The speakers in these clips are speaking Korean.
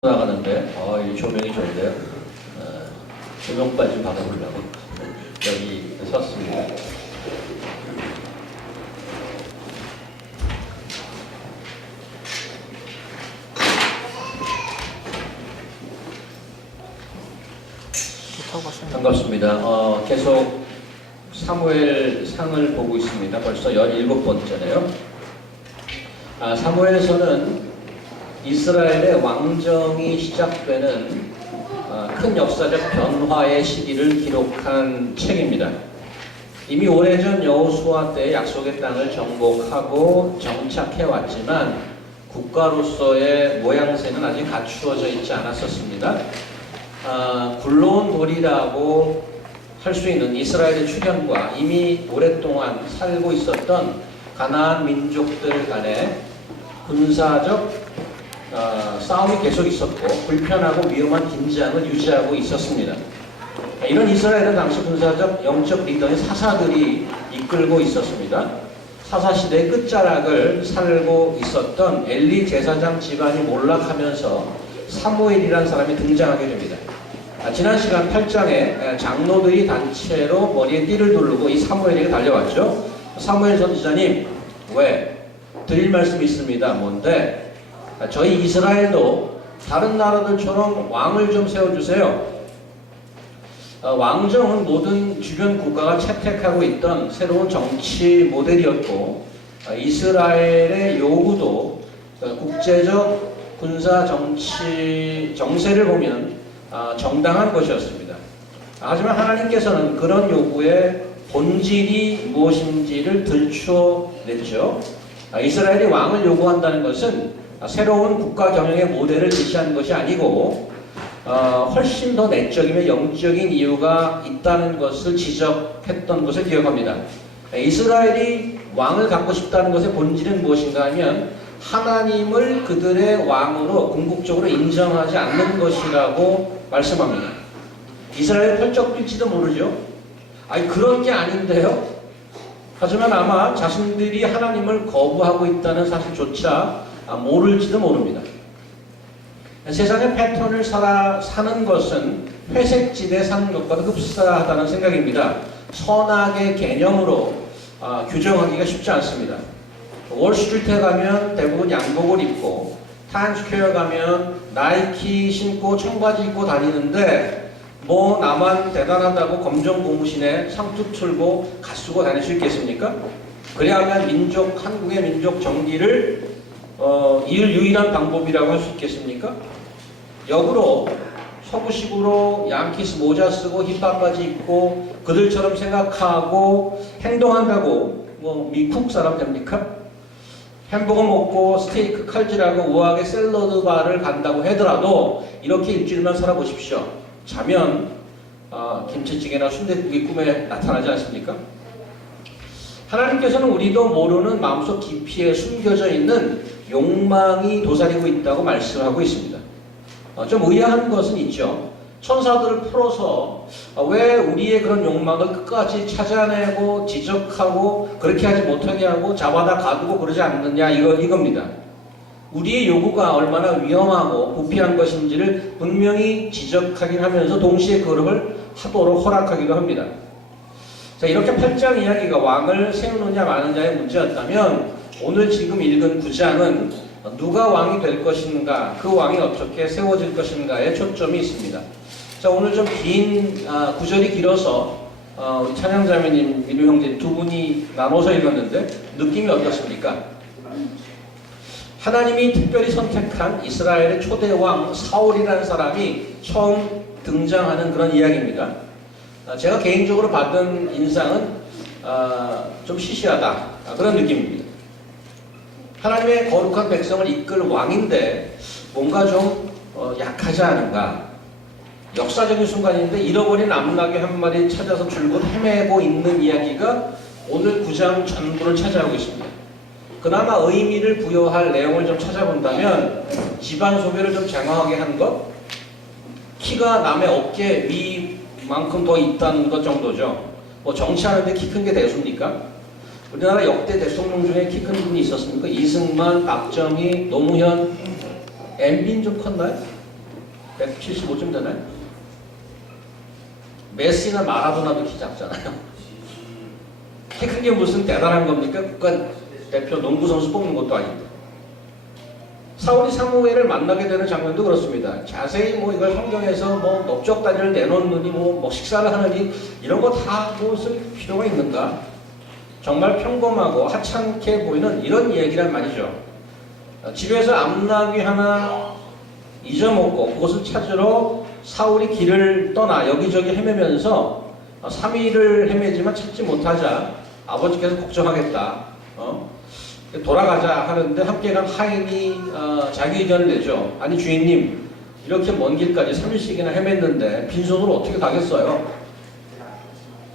나가는데, 이 조명이 좋은데요. 조명빨 좀 받아보려고 여기 섰습니다. 반갑습니다. 계속 사무엘 상을 보고 있습니다. 벌써 17번째네요. 사무엘에서는 이스라엘의 왕정이 시작되는 큰 역사적 변화의 시기를 기록한 책입니다. 이미 오래전 여호수아 때 약속의 땅을 정복하고 정착해 왔지만 국가로서의 모양새는 아직 갖추어져 있지 않았었습니다. 굴러온 돌이라고 할 수 있는 이스라엘의 출현과 이미 오랫동안 살고 있었던 가나안 민족들 간의 군사적 싸움이 계속 있었고 불편하고 위험한 긴장을 유지하고 있었습니다. 이런 이스라엘은 당시 군사적 영적 리더인 사사들이 이끌고 있었습니다. 사사시대의 끝자락을 살고 있었던 엘리 제사장 집안이 몰락하면서 사무엘이라는 사람이 등장하게 됩니다. 지난 시간 8장에 장로들이 단체로 머리에 띠를 두르고 이 사무엘에게 달려왔죠. 사무엘 선지자님, 왜? 드릴 말씀이 있습니다. 뭔데? 저희 이스라엘도 다른 나라들처럼 왕을 좀 세워주세요. 왕정은 모든 주변 국가가 채택하고 있던 새로운 정치 모델이었고 이스라엘의 요구도 국제적 군사 정치 정세를 보면 정당한 것이었습니다. 하지만 하나님께서는 그런 요구의 본질이 무엇인지를 들추어냈죠. 이스라엘이 왕을 요구한다는 것은 새로운 국가 경영의 모델을 제시하는 것이 아니고 훨씬 더 내적이며 영적인 이유가 있다는 것을 지적했던 것을 기억합니다. 이스라엘이 왕을 갖고 싶다는 것의 본질은 무엇인가 하면 하나님을 그들의 왕으로 궁극적으로 인정하지 않는 것이라고 말씀합니다. 이스라엘 펄쩍 뛸지도 모르죠. 그런 게 아닌데요. 하지만 아마 자신들이 하나님을 거부하고 있다는 사실조차 모를지도 모릅니다. 세상의 패턴을 사는 것은 회색지대에 사는 것과도 흡사하다는 생각입니다. 선악의 개념으로 규정하기가 쉽지 않습니다. 월스트리트에 가면 대부분 양복을 입고 타임스퀘어 가면 나이키 신고 청바지 입고 다니는데 뭐 나만 대단하다고 검정 고무신에 상투 틀고 갓쓰고 다닐 수 있겠습니까? 그래야만 한국의 민족 정기를 이을 유일한 방법이라고 할 수 있겠습니까? 역으로 서구식으로 양키스 모자 쓰고 힙합까지 입고 그들처럼 생각하고 행동한다고 뭐 미국 사람 됩니까? 햄버거 먹고 스테이크 칼질하고 우아하게 샐러드 바를 간다고 하더라도 이렇게 일주일만 살아보십시오. 자면 김치찌개나 순댓국이 꿈에 나타나지 않습니까? 하나님께서는 우리도 모르는 마음속 깊이에 숨겨져 있는 욕망이 도사리고 있다고 말씀하고 있습니다. 좀 의아한 것은 있죠. 천사들을 풀어서 왜 우리의 그런 욕망을 끝까지 찾아내고 지적하고 그렇게 하지 못하게 하고 잡아다 가두고 그러지 않느냐 이겁니다. 우리의 요구가 얼마나 위험하고 부패한 것인지를 분명히 지적하긴 하면서 동시에 그걸 하도록 허락하기도 합니다. 자, 이렇게 8장 이야기가 왕을 세우느냐 마느냐의 문제였다면 오늘 지금 읽은 9장은 누가 왕이 될 것인가, 그 왕이 어떻게 세워질 것인가에 초점이 있습니다. 자, 오늘 좀 긴 구절이 길어서 우리 찬양자매님, 민우 형제 두 분이 나눠서 읽었는데 느낌이 어떻습니까? 하나님이 특별히 선택한 이스라엘의 초대왕 사울이라는 사람이 처음 등장하는 그런 이야기입니다. 제가 개인적으로 받은 인상은 좀 시시하다 그런 느낌입니다. 하나님의 거룩한 백성을 이끌 왕인데 뭔가 좀 약하지 않은가. 역사적인 순간인데 잃어버린 암나귀 한 마리 찾아서 줄곧 헤매고 있는 이야기가 오늘 9장 전부를 차지하고 있습니다. 그나마 의미를 부여할 내용을 좀 찾아본다면 집안 소개를 좀 장황하게 한 것, 키가 남의 어깨 위만큼 더 있다는 것 정도죠. 뭐 정치하는데 키 큰 게 대수입니까? 우리나라 역대 대통령 중에 키 큰 분이 있었습니까? 이승만, 박정희, 노무현, MB는 좀 컸나요? 175쯤 되나요? 메시나 마라도나도 키 작잖아요. 키 큰 게 무슨 대단한 겁니까? 국가대표 농구선수 뽑는 것도 아닌데. 사울이 사무엘을 만나게 되는 장면도 그렇습니다. 자세히 뭐 이걸 성경에서 뭐 넓적 다리를 내놓느니 뭐 식사를 하느니 이런 거 다 뭐 쓸 필요가 있는가? 정말 평범하고 하찮게 보이는 이런 얘기란 말이죠. 집에서 암나귀 하나 잊어먹고 그것을 찾으러 사울이 길을 떠나 여기저기 헤매면서 3일을 헤매지만 찾지 못하자 아버지께서 걱정하겠다. 돌아가자 하는데 함께 간 하인이 자기 의견을 내죠. 아니 주인님, 이렇게 먼 길까지 3일씩이나 헤맸는데 빈손으로 어떻게 가겠어요?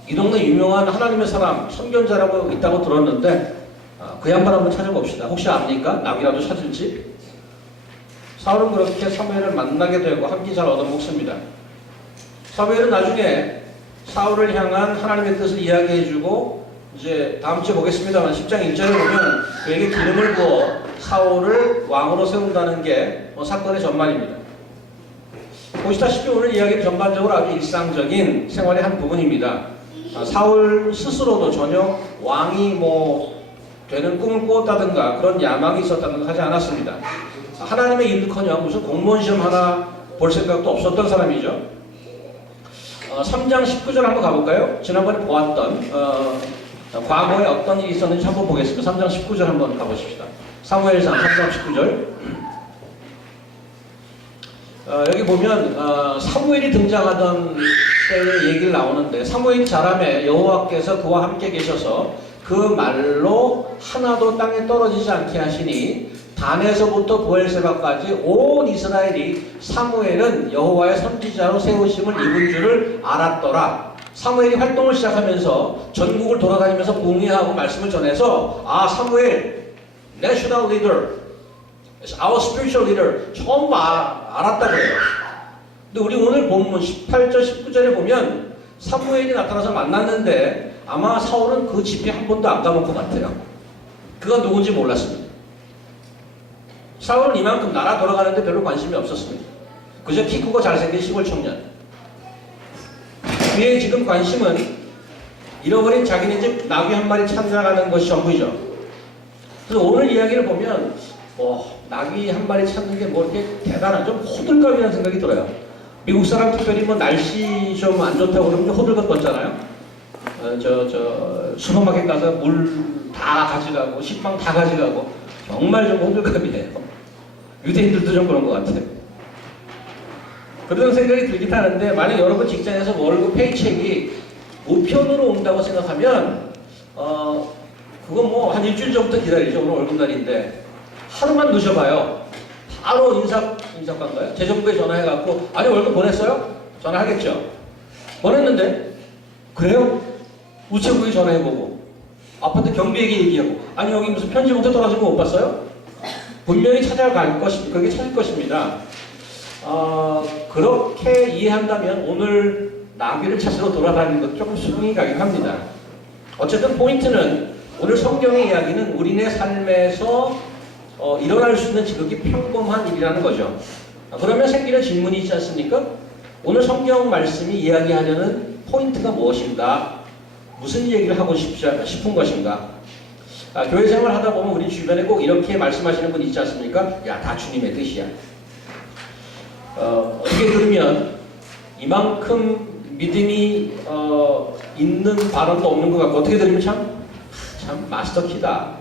이 동네 유명한 하나님의 사람 선견자라고 있다고 들었는데 그 양반 한번 찾아봅시다. 혹시 압니까? 낙이라도 찾을지? 사울은 그렇게 사무엘을 만나게 되고 함께 잘 얻어먹습니다. 사무엘은 나중에 사울을 향한 하나님의 뜻을 이야기해주고 이제 다음 주에 보겠습니다만 10장 1절에 보면 그에게 기름을 부어 사울을 왕으로 세운다는 게 사건의 전말입니다. 보시다시피 오늘 이야기는 전반적으로 아주 일상적인 생활의 한 부분입니다. 사울 스스로도 전혀 왕이 되는 꿈을 꾸었다든가 그런 야망이 있었다든가 하지 않았습니다. 하나님의 일은커녕 무슨 공무원 시험 하나 볼 생각도 없었던 사람이죠. 3장 19절 한번 가볼까요? 지난번에 보았던 과거에 어떤 일이 있었는지 한번 보겠습니다. 3장 19절 한번 가보십시다. 사무엘상 3장 19절. 여기 보면 사무엘이 등장하던 때의 얘기를 나오는데 사무엘이 자라매 여호와께서 그와 함께 계셔서 그 말로 하나도 땅에 떨어지지 않게 하시니 단에서부터 브엘세바까지 온 이스라엘이 사무엘은 여호와의 선지자로 세우심을 입은 줄을 알았더라. 사무엘이 활동을 시작하면서 전국을 돌아다니면서 공의하고 말씀을 전해서 사무엘, national leader, our spiritual leader 처음 알았다고 해요. 근데 우리 오늘 본문 18절 19절에 보면 사무엘이 나타나서 만났는데 아마 사울은 그 집에 한 번도 안 가본 것 같아요. 그가 누군지 몰랐습니다. 사울은 이만큼 나라 돌아가는데 별로 관심이 없었습니다. 그저 키 크고 잘생긴 시골 청년. 그의 지금 관심은 잃어버린 자기네 집 나귀 한 마리 찾아가는 것이 전부이죠. 그래서 오늘 이야기를 보면 나귀 한 마리 찾는 게 이렇게 대단한 좀 호들갑이라는 생각이 들어요. 미국 사람 특별히 날씨 좀 안 좋다고 그러면 호들갑 떴잖아요. 슈퍼마켓 가서 물 다 가져가고 식빵 다 가져가고 정말 좀 호들갑이에요. 유대인들도 좀 그런 것 같아요. 그런 생각이 들긴 하는데 만약 여러분 직장에서 월급 페이첵이 우편으로 온다고 생각하면 그거 한 일주일 전부터 기다리죠. 오늘 월급날인데 하루만 늦어봐요. 바로 인사관가요? 재정부에 전화해갖고 아니 월급 보냈어요? 전화하겠죠. 보냈는데 그래요? 우체국에 전화해보고 아파트 경비에게 얘기하고 아니 여기 무슨 편지 못해 떨어진 거 못 봤어요? 분명히 찾아갈 것입니다. 그렇게 찾을 것입니다. 그렇게 이해한다면 오늘 나귀를 찾으러 돌아다니는 것도 조금 수긍이 가긴 합니다. 어쨌든 포인트는 오늘 성경의 이야기는 우리네 삶에서 일어날 수 있는 지극히 평범한 일이라는 거죠. 그러면 생기는 질문이 있지 않습니까? 오늘 성경 말씀이 이야기하려는 포인트가 무엇인가? 무슨 얘기를 하고 싶은 것인가? 교회 생활 하다 보면 우리 주변에 꼭 이렇게 말씀하시는 분 있지 않습니까? 야, 다 주님의 뜻이야. 어떻게 들으면 이만큼 믿음이 있는 발언도 없는 것 같고 어떻게 들으면 참 마스터키다.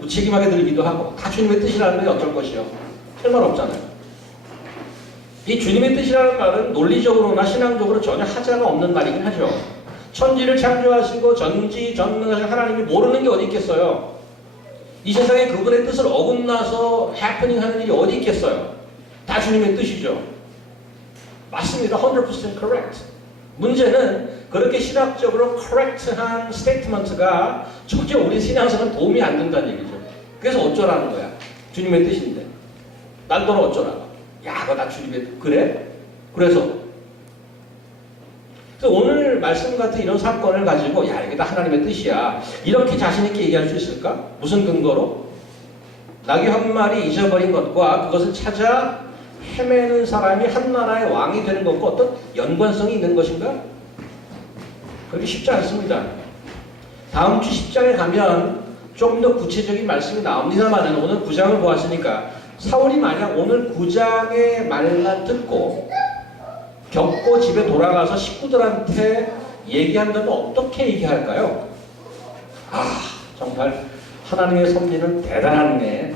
무책임하게 들리기도 하고 다 주님의 뜻이라는 게 어쩔 것이요. 할 말 없잖아요. 이 주님의 뜻이라는 말은 논리적으로나 신앙적으로 전혀 하자가 없는 말이긴 하죠. 천지를 창조하시고 전지전능하신 하나님이 모르는 게 어디 있겠어요. 이 세상에 그분의 뜻을 어긋나서 해프닝 하는 일이 어디 있겠어요. 다 주님의 뜻이죠. 맞습니다. 100% correct. 문제는 그렇게 신학적으로 correct한 스테이트먼트가 전혀 우리 신앙생활에 도움이 안 된다는 얘기죠. 그래서 어쩌라는 거야. 주님의 뜻인데. 난 너는 어쩌라. 야, 그거 다 주님의 뜻. 그래? 그래서 오늘 말씀 같은 이런 사건을 가지고 야, 이게 다 하나님의 뜻이야. 이렇게 자신있게 얘기할 수 있을까? 무슨 근거로? 나귀 한 마리 잊어버린 것과 그것을 찾아 헤매는 사람이 한 나라의 왕이 되는 것과 어떤 연관성이 있는 것인가? 그렇게 쉽지 않습니다. 다음 주 10장에 가면 좀 더 구체적인 말씀이 나옵니다만 오늘 9장을 보았으니까 사울이 만약 오늘 9장의 말만 듣고 겪고 집에 돌아가서 식구들한테 얘기한다면 어떻게 얘기할까요? 아, 정말 하나님의 섭리는 대단하네.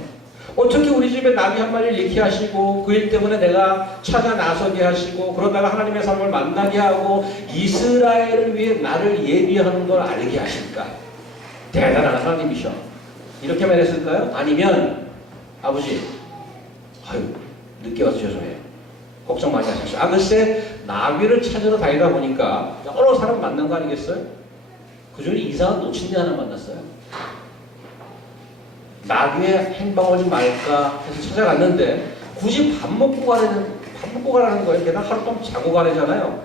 어떻게 우리 집에 나귀 한 마리를 잃게 하시고 그 일 때문에 내가 찾아 나서게 하시고 그러다가 하나님의 삶을 만나게 하고 이스라엘을 위해 나를 예비하는 걸 알게 하실까? 대단한 하나님이셔. 이렇게 말했을까요? 아니면 아버지, 아유 늦게 와서 죄송해요. 걱정 많이 하셨어요. 아 글쎄 나귀를 찾으러 다니다 보니까 여러 사람 만난 거 아니겠어요? 그 중에 이상한 놓친 데 하나 만났어요. 나귀의 행방을 좀 말까 해서 찾아갔는데 굳이 밥 먹고 가라는 거예요. 게다가 하루 동안 자고 가래잖아요.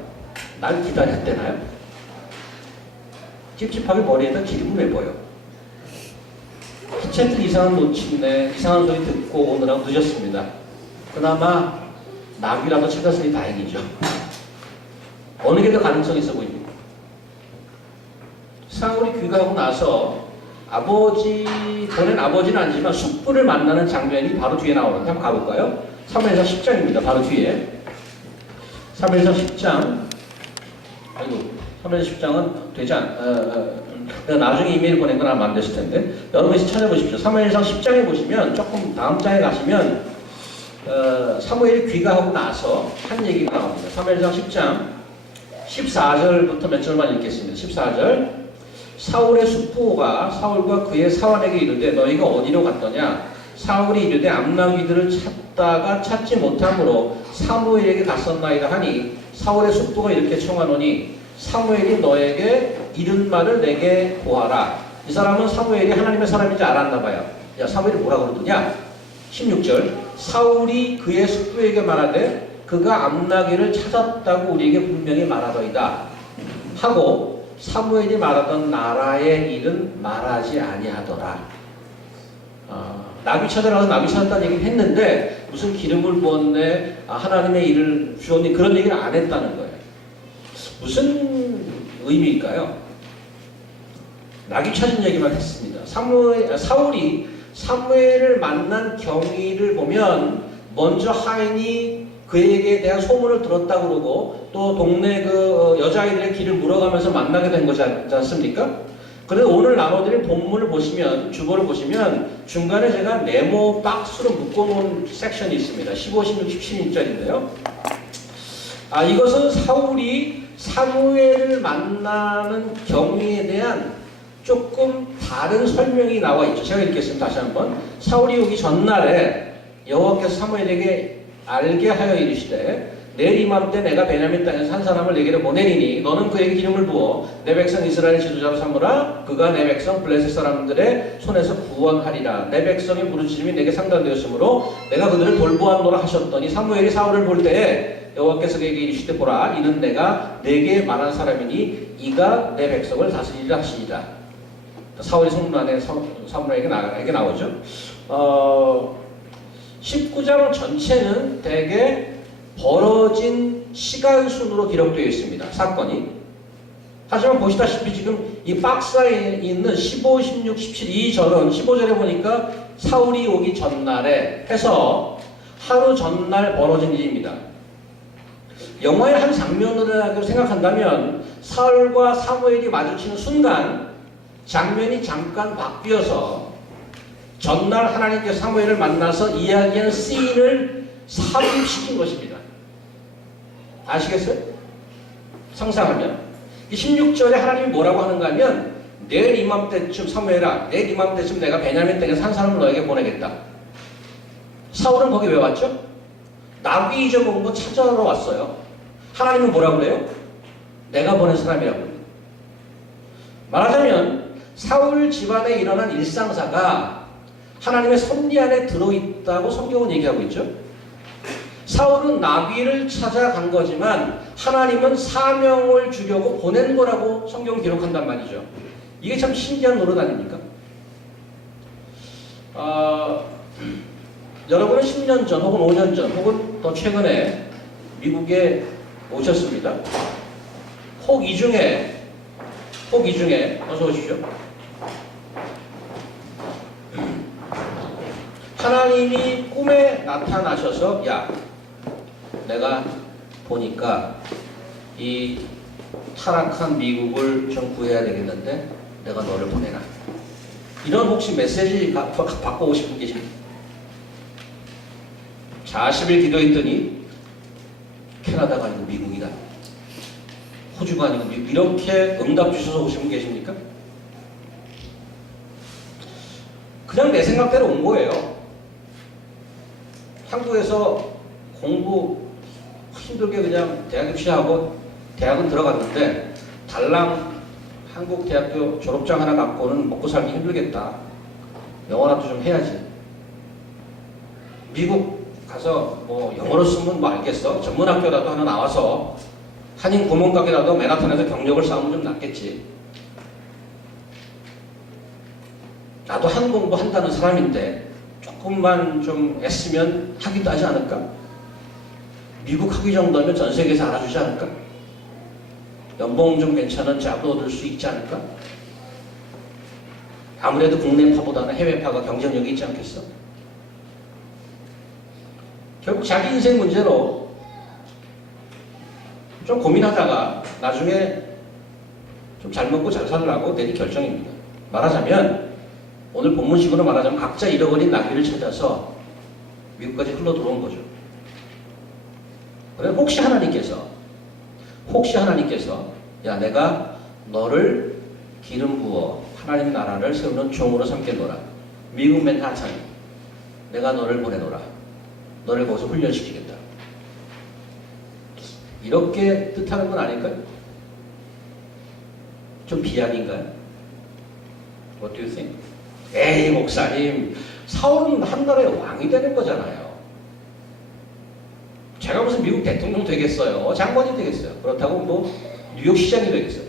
날 기다렸대나요? 찝찝하게 머리에다 기름을 왜 보여? 어쨌든 이상한 놓친네, 이상한 소리 듣고 오느라고 늦었습니다. 그나마 나귀라도 찾았으니 다행이죠. 어느 게 더 가능성이 있어 보입니까? 사울이 귀가하고 나서 보낸 아버지는 아니지만 숙부를 만나는 장면이 바로 뒤에 나오는데 한번 가볼까요? 사무엘상 10장입니다. 바로 뒤에. 사무엘상 10장. 아이고, 사무엘상 10장은 되지 내가 나중에 이메일 보낸 건 아마 안 됐을 텐데. 여러분이 찾아보십시오. 사무엘상 10장에 보시면 조금 다음 장에 가시면 사무엘이 귀가하고 나서 한 얘기가 나옵니다. 사무엘상 10장 14절부터 몇 절만 읽겠습니다. 14절. 사울의 숙부가 사울과 그의 사환에게 이르되 너희가 어디로 갔더냐? 사울이 이르되 암나귀들을 찾다가 찾지 못함으로 사무엘에게 갔었나이다 하니 사울의 숙부가 이렇게 청하노니 사무엘이 너에게 이른 말을 내게 고하라. 이 사람은 사무엘이 하나님의 사람인지 알았나 봐요. 야, 사무엘이 뭐라 그러더냐? 16절. 사울이 그의 숙부에게 말하되 그가 암나귀를 찾았다고 우리에게 분명히 말하더이다 하고 사무엘이 말하던 나라의 일은 말하지 아니하더라. 나귀 찾아라서 나귀 찾았다는 얘기를 했는데 무슨 기름을 부었네, 하나님의 일을 주었니, 그런 얘기를 안 했다는 거예요. 무슨 의미일까요? 나귀 찾은 얘기만 했습니다. 사울이 사무엘을 만난 경위를 보면 먼저 하인이 그에게 대한 소문을 들었다고 그러고 또 동네 그 여자아이들의 길을 물어가면서 만나게 된 거지 않습니까? 그런데 오늘 나눠드린 본문을 보시면, 주보를 보시면 중간에 제가 네모 박스로 묶어놓은 섹션이 있습니다. 15, 16, 17절인데요. 이것은 사울이 사무엘을 만나는 경위에 대한 조금 다른 설명이 나와 있죠. 제가 읽겠습니다. 다시 한번. 사울이 오기 전날에 여호와께서 사무엘에게 알게 하여 이르시되 내일 이맘때 내가 베냐민 땅에서 한 사람을 내게로 보내리니 너는 그에게 기름을 부어 내 백성 이스라엘 지도자로 삼으라. 그가 내 백성 블레셋 사람들의 손에서 구원하리라. 내 백성의 부르짖음이 내게 상달되었으므로 내가 그들을 돌보았노라 하셨더니 사무엘이 사울을 볼 때에 여호와께서 그에게 이르시되 보라 이는 내가 내게 말한 사람이니 이가 내 백성을 다스리리라 하시니라. 사울의 손만에 사무엘에게 나오죠. 19장 전체는 대개 벌어진 시간 순으로 기록되어 있습니다. 사건이. 하지만 보시다시피 지금 이 박스에 있는 15, 16, 17 이 절은 15절에 보니까 사울이 오기 전날에 해서 하루 전날 벌어진 일입니다. 영화의 한 장면으로 생각한다면 사울과 사무엘이 마주치는 순간 장면이 잠깐 바뀌어서 전날 하나님께서 사무엘을 만나서 이야기한 씬을 삽입시킨 것입니다. 아시겠어요? 상상하면 이 16절에 하나님이 뭐라고 하는가 하면 내일 이맘때쯤 사무엘아 내일 이맘때쯤 내가 베냐민 땅에서 한 사람을 너에게 보내겠다. 사울은 거기 왜 왔죠? 나귀 잊어먹은 거 찾아러 왔어요. 하나님은 뭐라고 그래요? 내가 보낸 사람이라고 합니다. 말하자면 사울 집안에 일어난 일상사가 하나님의 섭리 안에 들어있다고 성경은 얘기하고 있죠. 사울은 나귀를 찾아간 거지만 하나님은 사명을 주려고 보낸 거라고 성경은 기록한단 말이죠. 이게 참 신기한 노릇 아닙니까? 여러분은 10년 전 혹은 5년 전 혹은 더 최근에 미국에 오셨습니다. 혹 이 중에 어서 오십시오. 하나님이 꿈에 나타나셔서 야, 내가 보니까 이 타락한 미국을 좀 구해야 되겠는데 내가 너를 보내라. 이런 혹시 메시지 받고 오신 분 계십니까? 40일 기도했더니 캐나다가 아니고 미국이다. 호주가 아니고 미국. 이렇게 응답 주셔서 오신 분 계십니까? 그냥 내 생각대로 온 거예요. 한국에서 공부 힘들게 그냥 대학 입시하고 대학은 들어갔는데 달랑 한국 대학교 졸업장 하나 갖고는 먹고 살기 힘들겠다. 영어라도 좀 해야지. 미국 가서 뭐 영어로 쓰면 뭐 알겠어. 전문학교라도 하나 나와서 한인 구멍가게라도 맨하탄에서 경력을 쌓으면 좀 낫겠지. 나도 한 공부한다는 사람인데 조금만 좀 애쓰면 하기도 하지 않을까? 미국 학위 정도면 전 세계에서 알아주지 않을까? 연봉 좀 괜찮은 잡도 얻을 수 있지 않을까? 아무래도 국내파보다는 해외파가 경쟁력이 있지 않겠어? 결국 자기 인생 문제로 좀 고민하다가 나중에 좀 잘 먹고 잘 살으라고 내린 결정입니다. 말하자면 오늘 본문식으로 말하자면 각자 잃어버린 나귀를 찾아서 미국까지 흘러 들어온 거죠. 그래 혹시 하나님께서 야 내가 너를 기름 부어 하나님 나라를 세우는 종으로 삼겠노라. 미국 맨하탄 내가 너를 보내노라. 너를 거기서 훈련시키겠다. 이렇게 뜻하는 건 아닐까요? 좀 비약인가요? What do you think? 에이 목사님 사울은 한 나라의 왕이 되는 거잖아요. 제가 무슨 미국 대통령 되겠어요? 장관이 되겠어요? 그렇다고 뭐 뉴욕 시장이 되겠어요?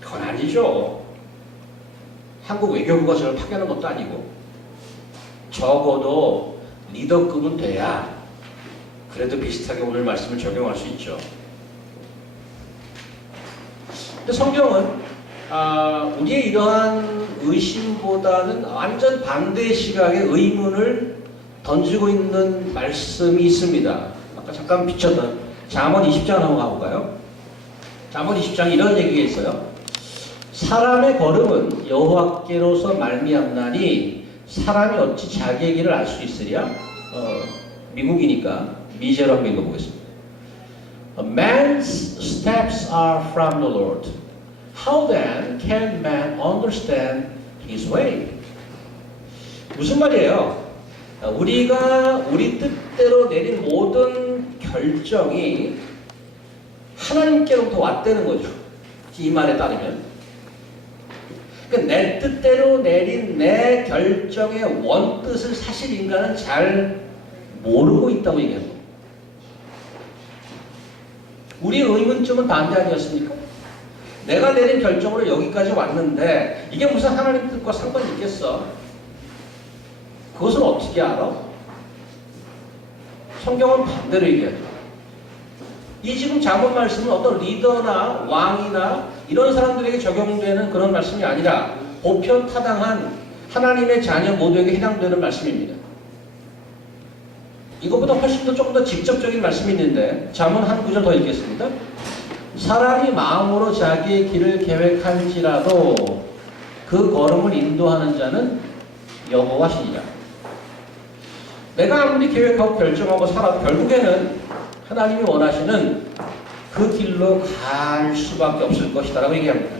그건 아니죠. 한국 외교부가 저를 파견한 것도 아니고 적어도 리더급은 돼야 그래도 비슷하게 오늘 말씀을 적용할 수 있죠. 근데 성경은 우리의 이러한 의심보다는 완전 반대의 시각의 의문을 던지고 있는 말씀이 있습니다. 아까 잠깐 비쳤던 잠언 20장 한번 가볼까요? 잠언 20장에 이런 얘기가 있어요. 사람의 걸음은 여호와께로서 말미암나니 사람이 어찌 자기의 길을 알 수 있으랴? 미국이니까 미제로 한번 읽어보겠습니다. Man's steps are from the Lord. How then can man understand his way? 무슨 말이에요? 우리가 우리 뜻대로 내린 모든 결정이 하나님께로부터 왔다는 거죠. 이 말에 따르면. 그러니까 내 뜻대로 내린 내 결정의 원뜻을 사실 인간은 잘 모르고 있다고 얘기합니다. 우리의 의문점은 반대 아니었습니까? 내가 내린 결정으로 여기까지 왔는데 이게 무슨 하나님 뜻과 상관이 있겠어? 그것을 어떻게 알아? 성경은 반대로 얘기하죠. 이 지금 잠언 말씀은 어떤 리더나 왕이나 이런 사람들에게 적용되는 그런 말씀이 아니라 보편타당한 하나님의 자녀 모두에게 해당되는 말씀입니다. 이것보다 훨씬 더 조금 더 직접적인 말씀이 있는데 잠언 한 구절 더 읽겠습니다. 사람이 마음으로 자기의 길을 계획할지라도 그 걸음을 인도하는 자는 여호와시니라. 내가 아무리 계획하고 결정하고 살아도 결국에는 하나님이 원하시는 그 길로 갈 수밖에 없을 것이다 라고 얘기합니다.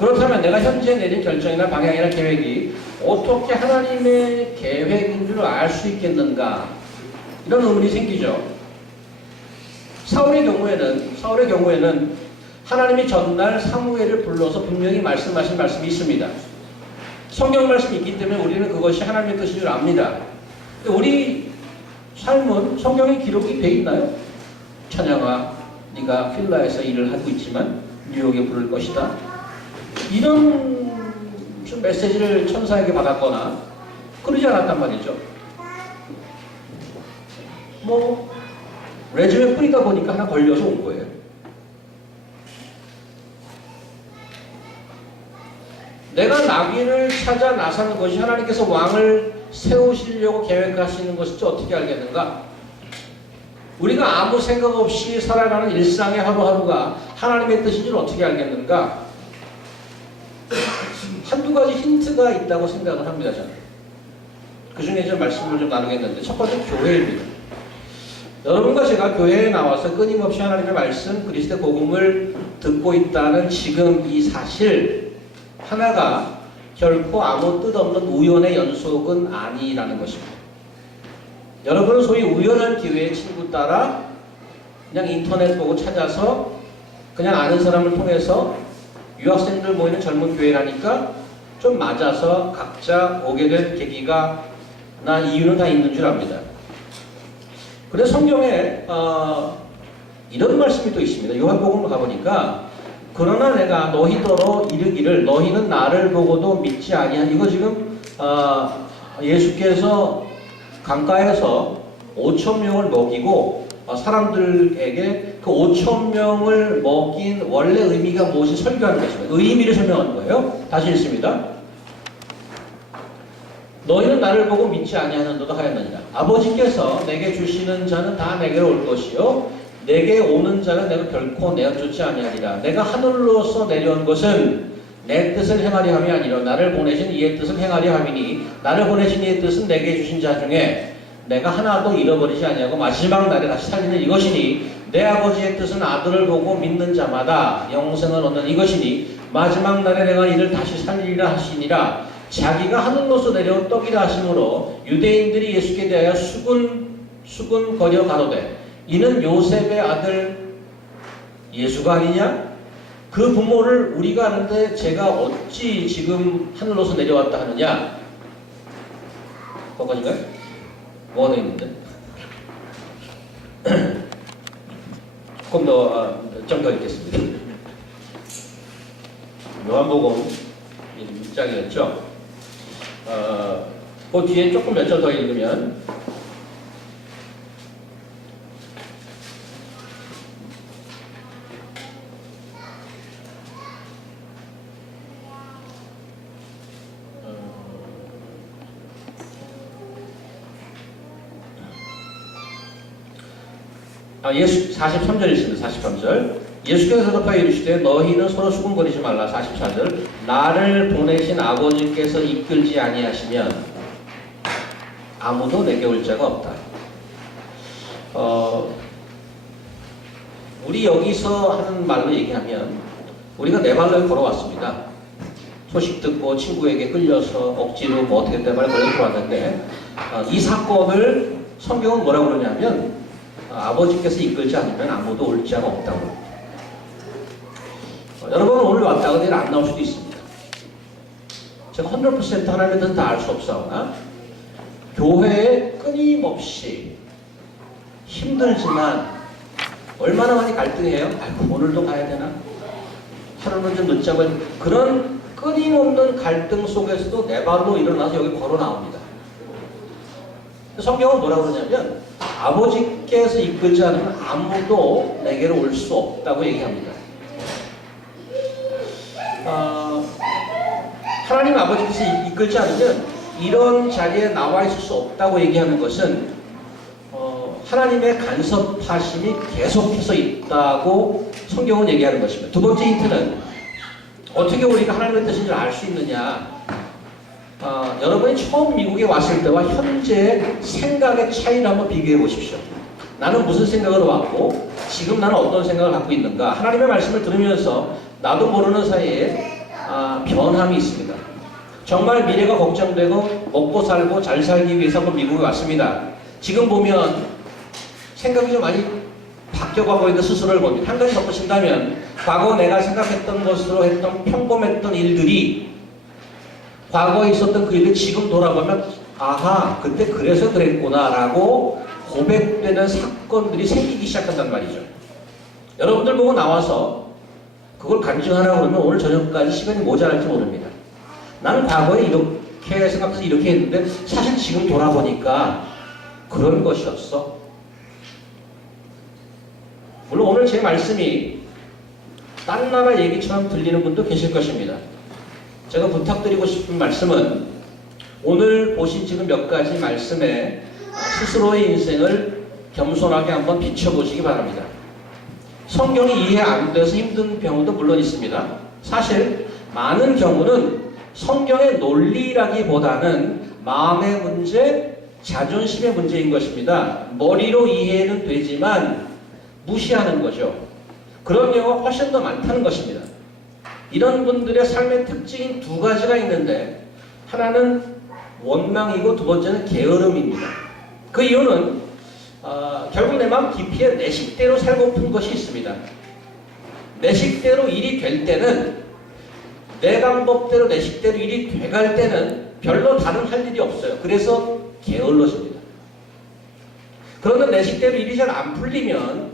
그렇다면 내가 현재 내린 결정이나 방향이나 계획이 어떻게 하나님의 계획인 줄 알 수 있겠는가? 이런 의문이 생기죠. 사울의 경우에는 하나님이 전날 사무엘을 불러서 분명히 말씀하신 말씀이 있습니다. 성경 말씀이 있기 때문에 우리는 그것이 하나님의 뜻인 줄 압니다. 근데 우리 삶은 성경에 기록이 돼 있나요? 찬양아, 네가 필라에서 일을 하고 있지만 뉴욕에 부를 것이다. 이런 무슨 메시지를 천사에게 받았거나 그러지 않았단 말이죠. 레즈메 뿌리다 보니까 하나 걸려서 온 거예요. 내가 나귀를 찾아 나서는 것이 하나님께서 왕을 세우시려고 계획하시는 것인지 어떻게 알겠는가? 우리가 아무 생각 없이 살아가는 일상의 하루하루가 하나님의 뜻인지를 어떻게 알겠는가? 한두 가지 힌트가 있다고 생각을 합니다, 저는. 그 중에 좀 말씀을 좀 나누겠는데, 첫 번째 교회입니다. 여러분과 제가 교회에 나와서 끊임없이 하나님의 말씀, 그리스도의 복음을 듣고 있다는 지금 이 사실 하나가 결코 아무 뜻없는 우연의 연속은 아니라는 것입니다. 여러분은 소위 우연한 기회에 친구 따라 그냥 인터넷 보고 찾아서 그냥 아는 사람을 통해서 유학생들 모이는 젊은 교회라니까 좀 맞아서 각자 오게 된 계기가 나 이유는 다 있는 줄 압니다. 그래서 성경에 이런 말씀이 또 있습니다. 요한복음을 가보니까 그러나 내가 너희더러 이르기를 너희는 나를 보고도 믿지 아니한 이거 지금 예수께서 강가에서 5,000명을 먹이고 사람들에게 그 5,000명을 먹인 원래 의미가 무엇이 설교하는 것입니다. 의미를 설명하는 거예요. 다시 읽습니다. 너희는 나를 보고 믿지 아니하는도다 하였느니라. 아버지께서 내게 주시는 자는 다 내게로 올 것이요 내게 오는 자는 내가 결코 내어쫓지 아니하리라. 내가 하늘로서 내려온 것은 내 뜻을 행하려 함이 아니라 나를 보내신 이의 뜻을 행하려 함이니 나를 보내신 이의 뜻은 내게 주신 자 중에 내가 하나도 잃어버리지 아니하고 마지막 날에 다시 살리는 이것이니 내 아버지의 뜻은 아들을 보고 믿는 자마다 영생을 얻는 이것이니 마지막 날에 내가 이를 다시 살리리라 하시니라. 자기가 하늘로서 내려온 떡이라 하심으로 유대인들이 예수께 대하여 수군거려 가로되 이는 요셉의 아들 예수가 아니냐? 그 부모를 우리가 아는데 제가 어찌 지금 하늘로서 내려왔다 하느냐? 거기까지인가요? 뭐가 되어 있는데? 조금 더 좀 더 읽겠습니다. 요한복음 6장이었죠. 그 뒤에 조금 몇 절 더 읽으면 예수 43절 있습니다. 43절 예수께서 대답하여 이르시되 너희는 서로 수군거리지 말라. 44절 나를 보내신 아버지께서 이끌지 아니하시면 아무도 내게 올 자가 없다. 우리 여기서 하는 말로 얘기하면 우리가 네 발로 걸어왔습니다. 소식 듣고 친구에게 끌려서 억지로 뭐 어떻게 내 발에 걸려 들어왔는데 이 사건을 성경은 뭐라고 그러냐면 아버지께서 이끌지 않으면 아무도 올 자가 없다고. 여러분은 오늘 왔다가 내일 안 나올 수도 있습니다. 제가 100% 하나님의 뜻은 다 알 수 없사오나 교회에 끊임없이 힘들지만 얼마나 많이 갈등해요? 아이고 오늘도 가야 되나? 하루는 좀 늦자고 그런 끊임없는 갈등 속에서도 내 발로 일어나서 여기 걸어 나옵니다. 성경은 뭐라고 그러냐면 아버지께서 이끌지 않으면 아무도 내게로 올 수 없다고 얘기합니다. 하나님 아버지께서 이끌지 않으면 이런 자리에 나와 있을 수 없다고 얘기하는 것은 하나님의 간섭하심이 계속해서 있다고 성경은 얘기하는 것입니다. 두 번째 힌트는 어떻게 우리가 하나님의 뜻인지 알 수 있느냐. 여러분이 처음 미국에 왔을 때와 현재의 생각의 차이를 한번 비교해 보십시오. 나는 무슨 생각으로 왔고 지금 나는 어떤 생각을 갖고 있는가. 하나님의 말씀을 들으면서 나도 모르는 사이에 변함이 있습니다. 정말 미래가 걱정되고 먹고 살고 잘 살기 위해서 한번 미국에 왔습니다. 지금 보면 생각이 좀 많이 바뀌어가고 있는 스스로를 봅니다. 한 가지 덧붙인다면 과거 내가 생각했던 것으로 했던 평범했던 일들이 과거에 있었던 그 일을 지금 돌아보면 아하 그때 그래서 그랬구나 라고 고백되는 사건들이 생기기 시작한단 말이죠. 여러분들 보고 나와서 그걸 간증하라고 그러면 오늘 저녁까지 시간이 모자랄지 모릅니다. 나는 과거에 이렇게 생각해서 이렇게 했는데 사실 지금 돌아보니까 그런 것이었어. 물론 오늘 제 말씀이 딴 나라 얘기처럼 들리는 분도 계실 것입니다. 제가 부탁드리고 싶은 말씀은 오늘 보신 지금 몇 가지 말씀에 스스로의 인생을 겸손하게 한번 비춰보시기 바랍니다. 성경이 이해 안 돼서 힘든 경우도 물론 있습니다. 사실 많은 경우는 성경의 논리라기보다는 마음의 문제, 자존심의 문제인 것입니다. 머리로 이해는 되지만 무시하는 거죠. 그런 경우가 훨씬 더 많다는 것입니다. 이런 분들의 삶의 특징인 두 가지가 있는데 하나는 원망이고 두 번째는 게으름입니다. 그 이유는 결국 내 마음 깊이에 내 식대로 살고픈 것이 있습니다. 내 식대로 일이 될 때는 내 방법대로 내 식대로 일이 돼갈 때는 별로 다른 할 일이 없어요. 그래서 게을러집니다. 그런데 내 식대로 일이 잘 안 풀리면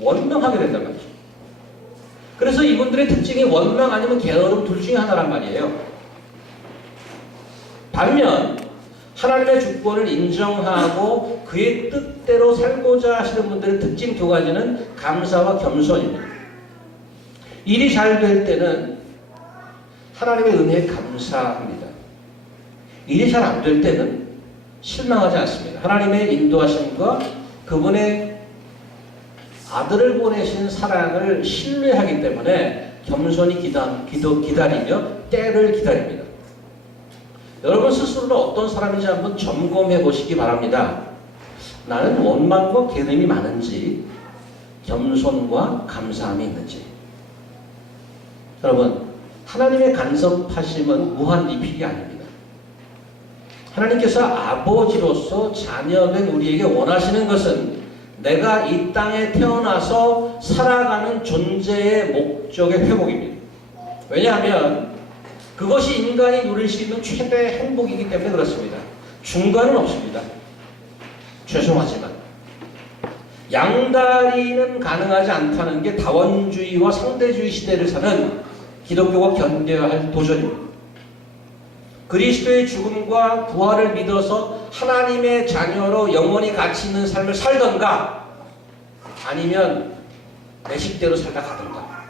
원망하게 된단 말이죠. 그래서 이분들의 특징이 원망 아니면 게으름 둘 중에 하나란 말이에요. 반면 하나님의 주권을 인정하고 그의 뜻대로 살고자 하시는 분들의 특징 두 가지는 감사와 겸손입니다. 일이 잘 될 때는 하나님의 은혜에 감사합니다. 일이 잘 안 될 때는 실망하지 않습니다. 하나님의 인도하심과 그분의 아들을 보내신 사랑을 신뢰하기 때문에 겸손히 기다리며 때를 기다립니다. 여러분 스스로는 어떤 사람인지 한번 점검해 보시기 바랍니다. 나는 원망과 게으름이 많은지 겸손과 감사함이 있는지. 여러분 하나님의 간섭하심은 무한 리필이 아닙니다. 하나님께서 아버지로서 자녀된 우리에게 원하시는 것은 내가 이 땅에 태어나서 살아가는 존재의 목적의 회복입니다. 왜냐하면 그것이 인간이 누릴 수 있는 최대의 행복이기 때문에 그렇습니다. 중간은 없습니다. 죄송하지만 양다리는 가능하지 않다는 게 다원주의와 상대주의 시대를 사는 기독교가 견뎌야 할 도전입니다. 그리스도의 죽음과 부활을 믿어서 하나님의 자녀로 영원히 가치 있는 삶을 살던가 아니면 내 식대로 살다 가던가.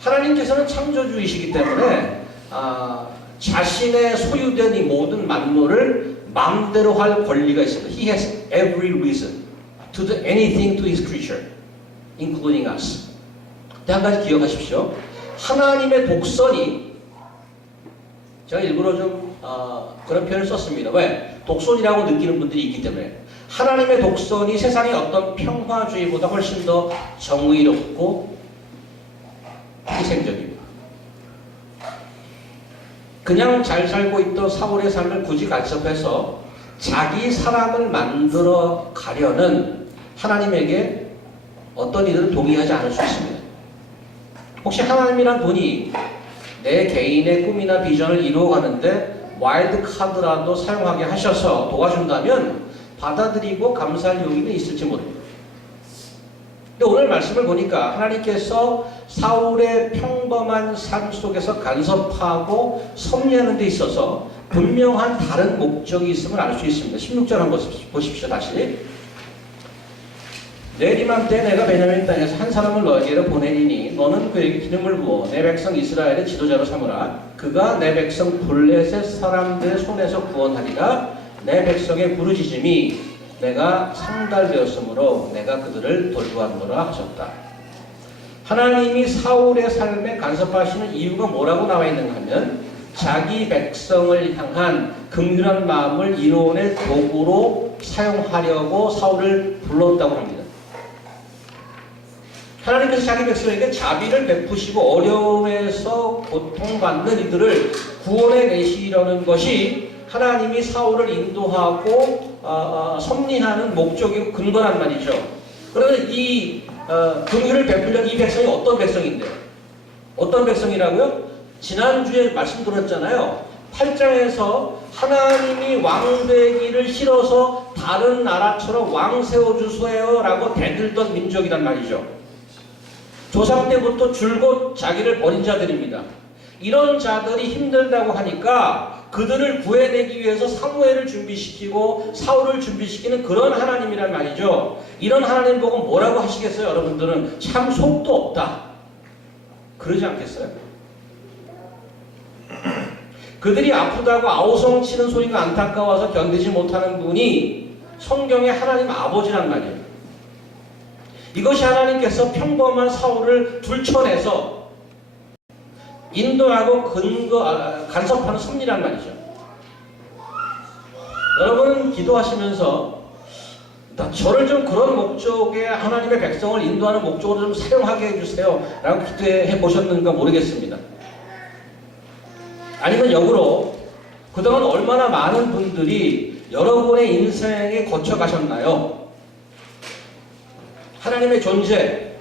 하나님께서는 창조주이시기 때문에 자신의 소유된 이 모든 만물을 마음대로 할 권리가 있습니다. He has every reason to do anything to his creature, including us. 한 가지 기억하십시오. 하나님의 독선이 제가 일부러 좀 그런 표현을 썼습니다. 왜? 독선이라고 느끼는 분들이 있기 때문에. 하나님의 독선이 세상의 어떤 평화주의보다 훨씬 더 정의롭고 희생적입니다. 그냥 잘 살고 있던 사울의 삶을 굳이 간섭해서 자기 사람을 만들어 가려는 하나님에게 어떤 이들은 동의하지 않을 수 있습니다. 혹시 하나님이란 분이 내 개인의 꿈이나 비전을 이루어가는데 와일드 카드라도 사용하게 하셔서 도와준다면 받아들이고 감사할 용의는 있을지 모릅니다. 근데 오늘 말씀을 보니까 하나님께서 사울의 평범한 삶 속에서 간섭하고 섭리하는 데 있어서 분명한 다른 목적이 있음을 알 수 있습니다. 16절 한번 보십시오. 다시. 내리만 때 내가 베냐민 땅에서 한 사람을 너에게로 보내리니 너는 그에게 기름을 부어 내 백성 이스라엘의 지도자로 삼으라. 그가 내 백성 블레셋 사람들의 손에서 구원하리라. 내 백성의 부르짖음이 내가 상달되었으므로 내가 그들을 돌보았노라 하셨다. 하나님이 사울의 삶에 간섭하시는 이유가 뭐라고 나와 있는가 하면 자기 백성을 향한 긍휼한 마음을 이론의 도구로 사용하려고 사울을 불렀다고 합니다. 하나님께서 자기 백성에게 자비를 베푸시고 어려움에서 고통받는 이들을 구원해 내시려는 것이 하나님이 사울을 인도하고 섭리하는 목적이고 근거란 말이죠. 그러면 이 긍휼을 베풀려는 이 백성이 어떤 백성인데요? 어떤 백성이라고요? 지난주에 말씀드렸잖아요. 8장에서 하나님이 왕 되기를 싫어서 다른 나라처럼 왕 세워주세요 라고 대들던 민족이란 말이죠. 조상 때부터 줄곧 자기를 버린 자들입니다. 이런 자들이 힘들다고 하니까 그들을 구해내기 위해서 사무엘을 준비시키고 사울을 준비시키는 그런 하나님이란 말이죠. 이런 하나님 보고 뭐라고 하시겠어요? 여러분들은 참 속도 없다. 그러지 않겠어요? 그들이 아프다고 아우성 치는 소리가 안타까워서 견디지 못하는 분이 성경의 하나님 아버지란 말이에요. 이것이 하나님께서 평범한 사울을 둘쳐내서 인도하고 간섭하는 섭리란 말이죠. 여러분 기도하시면서 저를 좀 그런 목적에 하나님의 백성을 인도하는 목적으로 좀 사용하게 해주세요 라고 기도해 보셨는가 모르겠습니다. 아니면 역으로 그동안 얼마나 많은 분들이 여러분의 인생에 거쳐가셨나요? 하나님의 존재,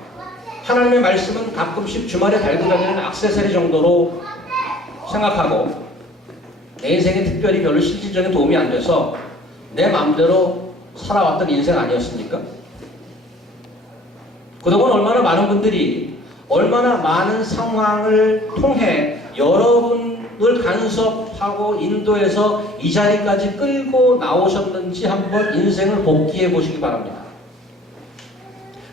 하나님의 말씀은 가끔씩 주말에 달고 다니는 액세서리 정도로 생각하고 내 인생에 특별히 별로 실질적인 도움이 안 돼서 내 마음대로 살아왔던 인생 아니었습니까? 그동안 얼마나 많은 분들이 얼마나 많은 상황을 통해 여러분을 간섭하고 인도해서 이 자리까지 끌고 나오셨는지 한번 인생을 복기해 보시기 바랍니다.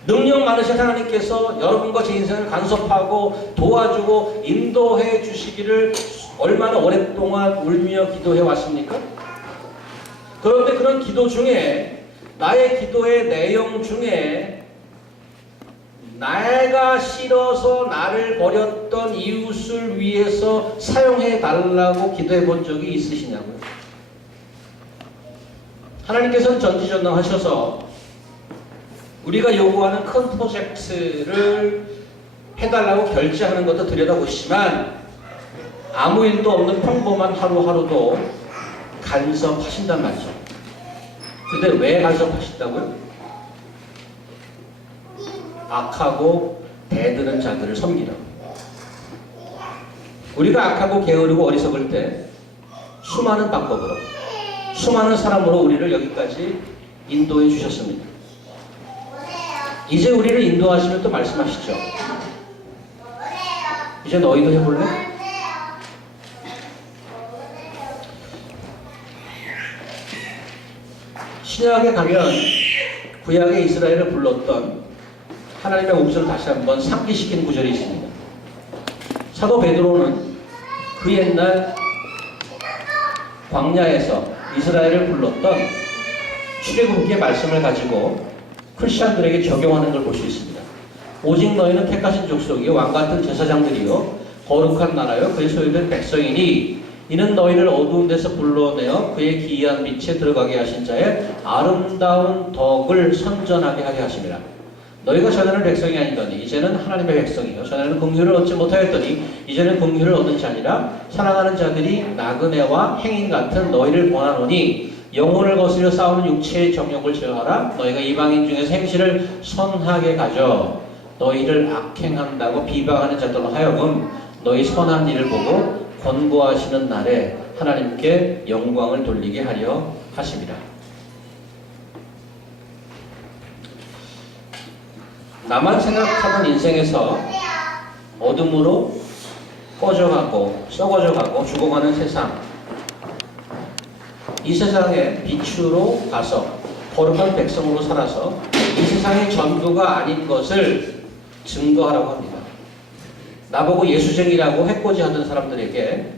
능력 많으신 하나님께서 여러분과 제 인생을 간섭하고 도와주고 인도해 주시기를 얼마나 오랫동안 울며 기도해 왔습니까? 그런데 그런 기도 중에 나의 기도의 내용 중에 내가 싫어서 나를 버렸던 이웃을 위해서 사용해 달라고 기도해 본 적이 있으시냐고요? 하나님께서는 전지전능하셔서 우리가 요구하는 큰 프로젝트를 해달라고 결제하는 것도 들여다보시지만 아무 일도 없는 평범한 하루하루도 간섭하신단 말이죠. 근데 왜 간섭하신다고요? 악하고 대드는 자들을 섬기라고. 우리가 악하고 게으르고 어리석을 때 수많은 방법으로 수많은 사람으로 우리를 여기까지 인도해 주셨습니다. 이제 우리를 인도하시면 또 말씀하시죠. 이제 너희도 해볼래? 신약에 가면 구약의 이스라엘을 불렀던 하나님의 목소리를 다시 한번 상기시키는 구절이 있습니다. 사도 베드로는 그 옛날 광야에서 이스라엘을 불렀던 출애굽기의 말씀을 가지고 크리스천들에게 적용하는 걸 볼 수 있습니다. 오직 너희는 택하신 족속이요 왕같은 제사장들이요 거룩한 나라요 그의 소유된 백성이니 이는 너희를 어두운 데서 불러내어 그의 기이한 빛에 들어가게 하신 자의 아름다운 덕을 선전하게 하게 하심이라. 너희가 전에는 백성이 아니더니 이제는 하나님의 백성이요 전에는 긍휼을 얻지 못하였더니 이제는 긍휼을 얻은 자 아니라 사랑하는 자들이 나그네와 행인 같은 너희를 권하노니 영혼을 거스려 싸우는 육체의 정욕을 제어하라. 너희가 이방인 중에서 행실을 선하게 가져 너희를 악행한다고 비방하는 자들로 하여금 너희 선한 일을 보고 권고하시는 날에 하나님께 영광을 돌리게 하려 하심이라. 나만 생각하던 인생에서 어둠으로 꺼져가고 썩어져가고 죽어가는 세상, 이 세상의 빛으로 가서 거룩한 백성으로 살아서 이 세상의 전부가 아닌 것을 증거하라고 합니다. 나보고 예수쟁이라고 해코지하던 사람들에게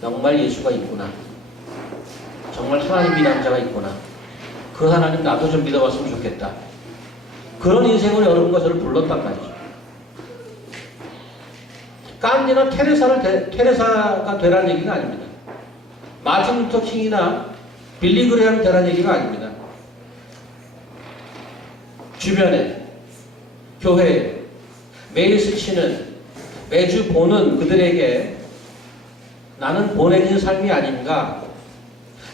정말 예수가 있구나, 정말 하나님 믿는 자가 있구나, 그 하나님 나도 좀 믿어봤으면 좋겠다, 그런 인생을 여러분과 저를 불렀단 말이죠. 깐디나 테레사가 되라는 얘기는 아닙니다. 마틴 루터 킹이나 빌리 그레함 되라는 얘기가 아닙니다. 주변에, 교회에 매일 스치는, 매주 보는 그들에게 나는 보내진 삶이 아닌가,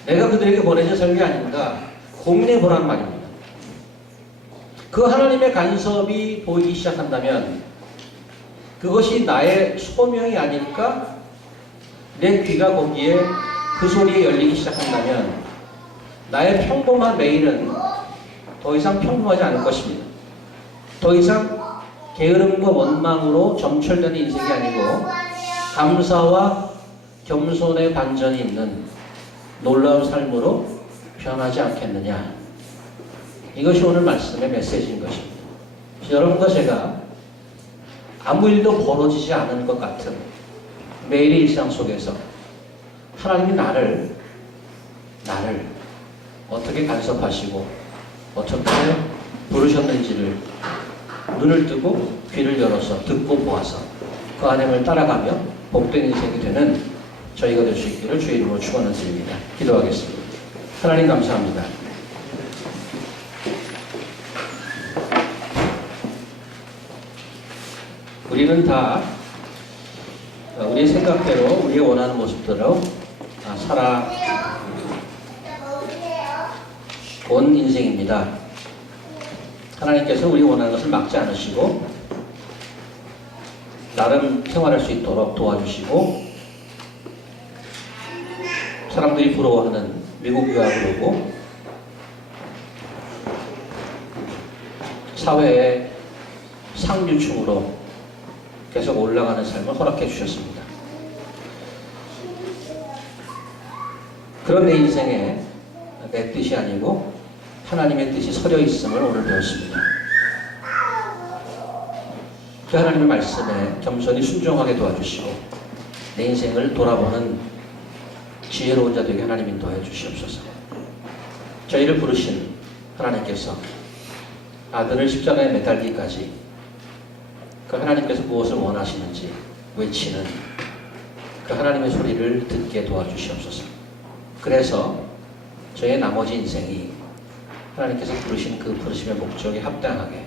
내가 그들에게 보내진 삶이 아닌가 고민해 보란 말입니다. 그 하나님의 간섭이 보이기 시작한다면 그것이 나의 소명이 아닐까? 내 귀가 거기에 그 소리에 열리기 시작한다면 나의 평범한 매일은 더 이상 평범하지 않을 것입니다. 더 이상 게으름과 원망으로 점철되는 인생이 아니고 감사와 겸손의 반전이 있는 놀라운 삶으로 변하지 않겠느냐. 이것이 오늘 말씀의 메시지인 것입니다. 여러분과 제가 아무 일도 벌어지지 않은 것 같은 매일의 일상 속에서 하나님이 나를 어떻게 간섭하시고 어떻게 부르셨는지를 눈을 뜨고 귀를 열어서 듣고 보아서 그 안행을 따라가며 복된 인생이 되는 저희가 될 수 있기를 주의 이름으로 축원을 드립니다. 기도하겠습니다. 하나님 감사합니다. 우리는 다 우리의 생각대로 우리의 원하는 모습대로 살아온 인생입니다. 하나님께서 우리 원하는 것을 막지 않으시고 나름 생활할 수 있도록 도와주시고 사람들이 부러워하는 미국 유학을 오고 사회의 상류층으로 계속 올라가는 삶을 허락해 주셨습니다. 그런 내 인생에 내 뜻이 아니고 하나님의 뜻이 서려 있음을 오늘 배웠습니다. 그 하나님의 말씀에 겸손히 순종하게 도와주시고 내 인생을 돌아보는 지혜로운 자 되게 하나님 인도하여 주시옵소서. 저희를 부르신 하나님께서 아들을 십자가에 매달기까지 그 하나님께서 무엇을 원하시는지 외치는 그 하나님의 소리를 듣게 도와주시옵소서. 그래서 저의 나머지 인생이 하나님께서 부르신 그 부르심의 목적에 합당하게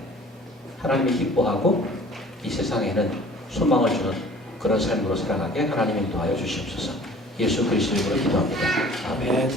하나님이 기뻐하고 이 세상에는 소망을 주는 그런 삶으로 살아가게 하나님 인도하여 주시옵소서. 예수 그리스도 이름으로 기도합니다. 아멘.